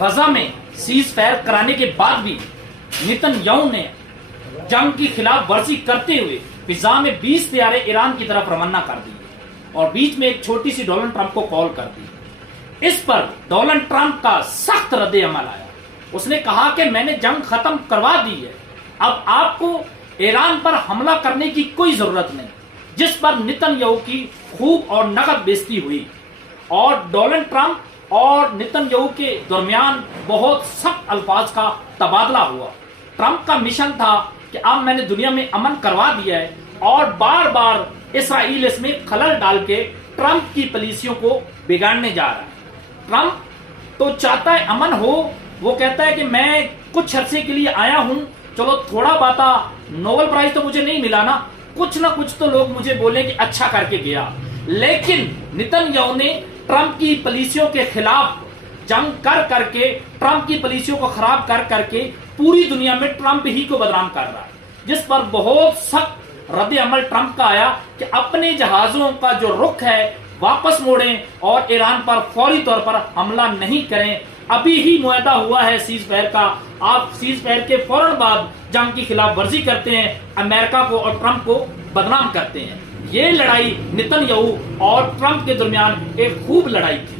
غزہ میں cease fire کرانے کے بعد بھی نیتن یاہو نے جنگ کی خلاف ورزی کرتے ہوئے فضا میں 20 طیارے ایران کی طرف روانہ کر دیے اور بیچ میں ایک چھوٹی سی ڈونلڈ ٹرمپ کو کال کر دی۔ اس پر ڈونلڈ ٹرمپ کا سخت رد عمل آیا۔ اس نے کہا کہ میں نے جنگ ختم کروا دی ہے، اب آپ کو ایران پر حملہ کرنے کی کوئی ضرورت نہیں، جس پر نیتن یاہو کی خوب اور نقد بےزتی ہوئی اور ڈونلڈ ٹرمپ اور نیتن یاہو کے درمیان بہت سخت الفاظ کا تبادلہ ہوا۔ ٹرمپ کا مشن تھا کہ اب میں نے دنیا میں امن کروا دیا ہے اور بار بار اسرائیل اس میں خلل ڈال کے ٹرمپ کی پالیسیوں کو بگاڑنے جا رہا ہے۔ ٹرمپ تو چاہتا ہے امن ہو، وہ کہتا ہے کہ میں کچھ عرصے کے لیے آیا ہوں، چلو تھوڑا باتا نوبل پرائز تو مجھے نہیں ملا نا، کچھ نہ کچھ تو لوگ مجھے بولیں کہ اچھا کر کے گیا۔ لیکن نیتن یاہو نے ٹرمپ کی پالیسیوں کے خلاف جنگ کر کے ٹرمپ کی پالیسیوں کو خراب کر کے پوری دنیا میں ٹرمپ ہی کو بدنام کر رہا ہے، جس پر بہت سخت رد عمل ٹرمپ کا آیا کہ اپنے جہازوں کا جو رخ ہے واپس موڑیں اور ایران پر فوری طور پر حملہ نہیں کریں۔ ابھی ہی معاہدہ ہوا ہے سیز فائر کا، آپ سیز فائر کے فوراً بعد جنگ کی خلاف ورزی کرتے ہیں، امریکہ کو اور ٹرمپ کو بدنام کرتے ہیں۔ یہ لڑائی نیتن یاہو اور ٹرمپ کے درمیان ایک خوب لڑائی تھی۔